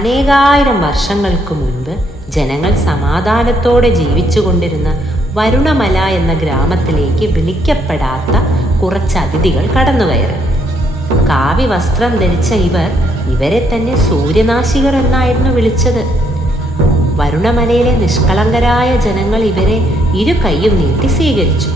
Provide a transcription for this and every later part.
അനേകായിരം വർഷങ്ങൾക്ക് മുൻപ് ജനങ്ങൾ സമാധാനത്തോടെ ജീവിച്ചു കൊണ്ടിരുന്ന വരുണമല എന്ന ഗ്രാമത്തിലേക്ക് വിളിക്കപ്പെടാത്ത കുറച്ച് അതിഥികൾ കടന്നുകയറി. കാവി വസ്ത്രം ധരിച്ച ഇവരെ തന്നെ സൂര്യനാശികർ എന്നായിരുന്നു വിളിച്ചത്. വരുണമലയിലെ നിഷ്കളങ്കരായ ജനങ്ങൾ ഇവരെ ഇരു കൈയും നീട്ടി സ്വീകരിച്ചു.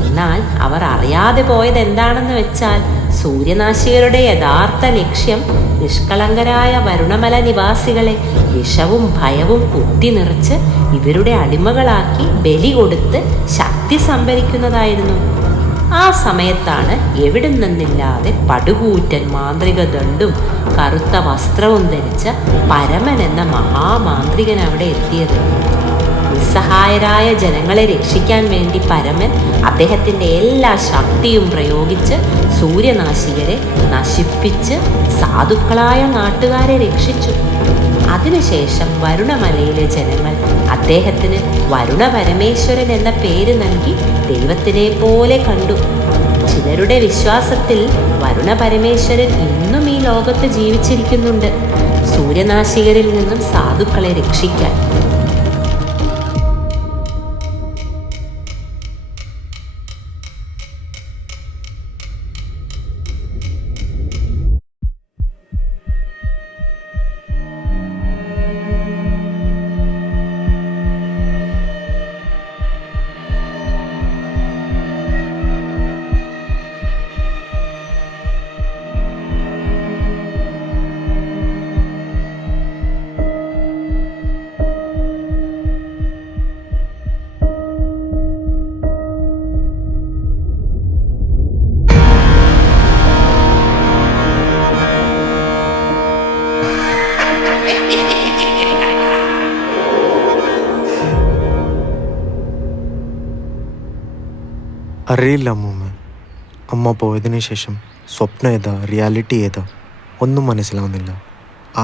എന്നാൽ അവർ അറിയാതെ പോയത് എന്താണെന്ന് വെച്ചാൽ, സൂര്യനാശികരുടെ യഥാർത്ഥ ലക്ഷ്യം നിഷ്കളങ്കരായ വരുണമല നിവാസികളെ വിഷവും ഭയവും കുത്തി നിറച്ച് ഇവരുടെ അടിമകളാക്കി ബലി കൊടുത്ത് ശക്തി സംഭരിക്കുന്നതായിരുന്നു. ആ സമയത്താണ് എവിടെ നിന്നില്ലാതെ പടുകൂറ്റൻ മാന്ത്രിക ദണ്ഡും കറുത്ത വസ്ത്രവും ധരിച്ച പരമൻ എന്ന മഹാമാന്ത്രികൻ അവിടെ എത്തിയത്. നിസ്സഹായരായ ജനങ്ങളെ രക്ഷിക്കാൻ വേണ്ടി പരമൻ അദ്ദേഹത്തിൻ്റെ എല്ലാ ശക്തിയും പ്രയോഗിച്ച് സൂര്യനാശികരെ നശിപ്പിച്ച് സാധുക്കളായ നാട്ടുകാരെ രക്ഷിച്ചു. അതിനുശേഷം വരുണമലയിലെ ജനങ്ങൾ അദ്ദേഹത്തിന് വരുണപരമേശ്വരൻ എന്ന പേര് നൽകി ദൈവത്തിനെ പോലെ കണ്ടു. ചിലരുടെ വിശ്വാസത്തിൽ വരുണപരമേശ്വരൻ ഇന്നും ഈ ലോകത്ത് ജീവിച്ചിരിക്കുന്നുണ്ട്, സൂര്യനാശികരിൽ നിന്നും സാധുക്കളെ രക്ഷിക്കാൻ. അറിയില്ല അമ്മൂമ്മ. അമ്മ പോയതിനു ശേഷം സ്വപ്നം ഏതാ റിയാലിറ്റി ഏതാ ഒന്നും മനസ്സിലാവുന്നില്ല.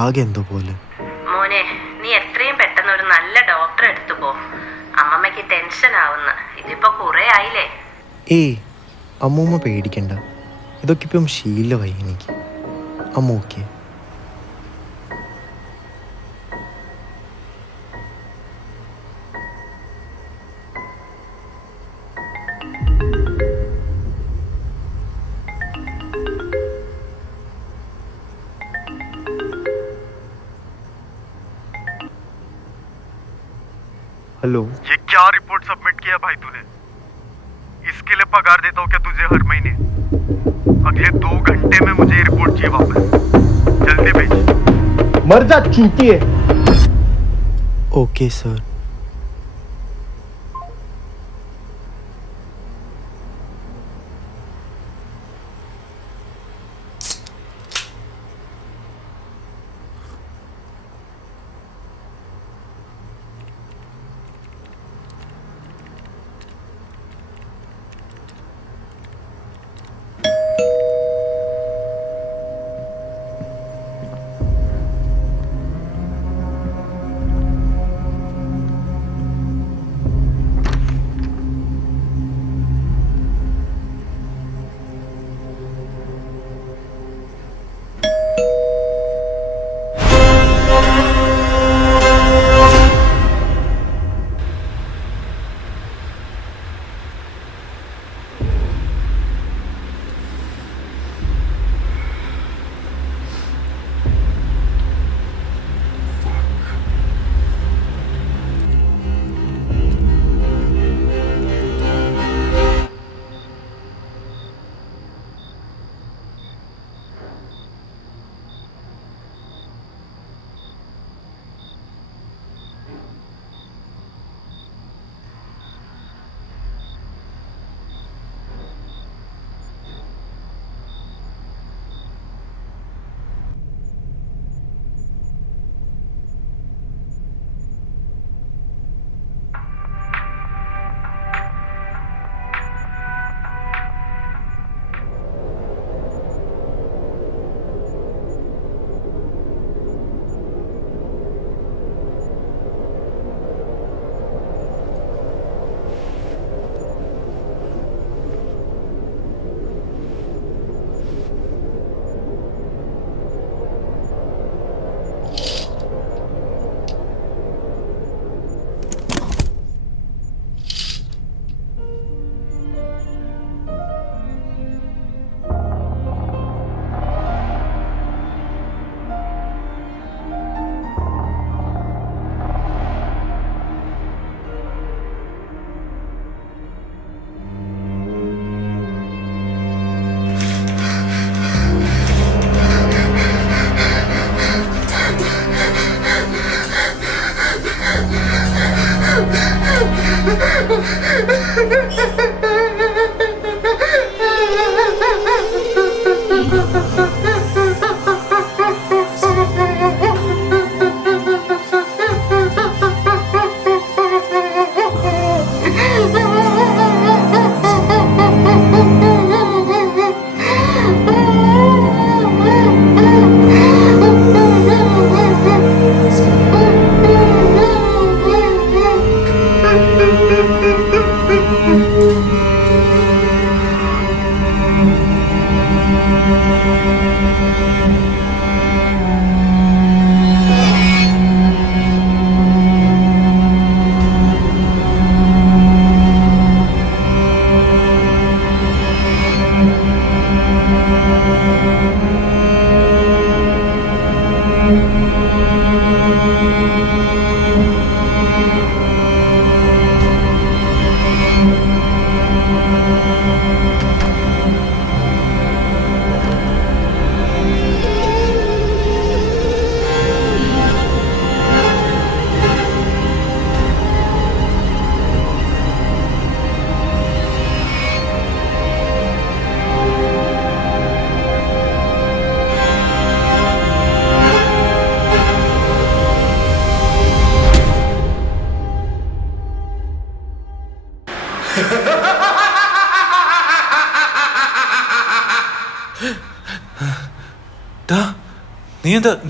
ആകെ എന്തോ പോലെ. മോനെ, നീ എത്രയും പെട്ടെന്ന് ഒരു നല്ല ഡോക്ടറെ എടുത്തു പോ. അമ്മമ്മയ്ക്ക് ടെൻഷൻ ആവുന്നു. ഇതിപ്പോ കുറെ ആയില്ലേ. ഏയ് അമ്മൂമ്മ പേടിക്കണ്ട, ഇതൊക്കെ ഇപ്പം ശീലമായി എനിക്ക്. അമ്മ ഓക്കെ. हेलो, ये क्या रिपोर्ट सबमिट किया भाई तूने? इसके लिए पगार देता हूँ क्या तुझे हर महीने? अगले 2 घंटे में मुझे ये रिपोर्ट चाहिए वापस. जल्दी भेज. मर जा चूतिए. Okay sir.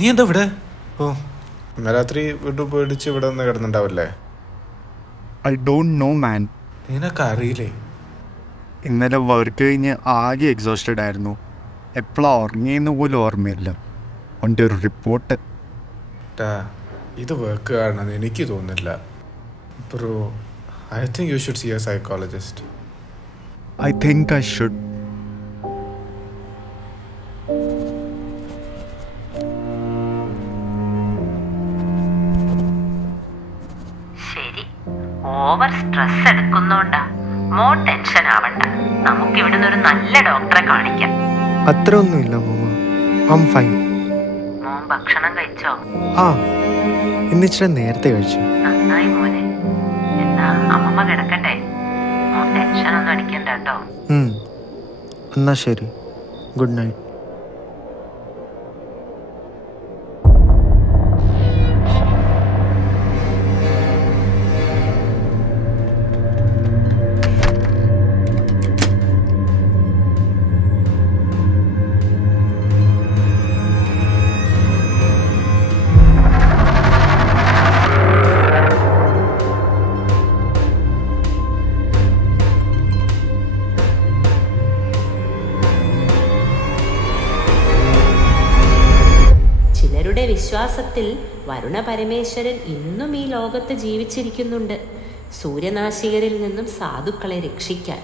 നീ എന്താ ഇവിടെ? ഓ, ഇന്ന് രാത്രി വീട്ടിൽ പേടിച്ച് ഇവിടെ ഒന്ന് കിടന്നുണ്ടാവില്ലേ? I don't know man. നിനക്ക് അറിയില്ലേ? ഇന്നലെ വർക്ക് കഴിഞ്ഞ് ആകെ എക്സോസ്റ്റഡ് ആയിരുന്നു. എപ്പോഴാണ് ഉറങ്ങിയെന്ന് പോലും ഓർമ്മയില്ല. എൻ്റെ ഒരു റിപ്പോർട്ട്. ഇത് വർക്ക് ആണെന്ന് എനിക്ക് തോന്നുന്നില്ല bro. I think you should see a psychologist. I think I should. ശരി, ഓവർ സ്ട്രെസ് എടുക്കുന്നോണ്ടാ. മോർ ടെൻഷൻ ആവണ്ട. നമുക്ക് ഇവിടുന്ന് ഒരു നല്ല ഡോക്ടറെ കാണിക്കാം. അത്ര ഒന്നുമില്ല മാമ, ഐ ഫൈൻ. മോൻ ഭക്ഷണം കഴിച്ചോ? ആ, ഇന്നിച്ചിരി നേരത്തെ കഴിച്ചു. നന്നായി മോനെ. എന്നാ അമ്മമ്മ കിടക്കട്ടെ. മോൻ ടെൻഷൻ ഒന്നും അടിക്കണ്ട കേട്ടോ. എന്നാ ശരി, ഗുഡ് നൈറ്റ്. ചിലരുടെ വിശ്വാസത്തിൽ വരുണ പരമേശ്വരൻ ഇന്നും ഈ ലോകത്ത് ജീവിച്ചിരിക്കുന്നുണ്ട്, സൂര്യനാശികരിൽ നിന്നും സാധുക്കളെ രക്ഷിക്കാൻ.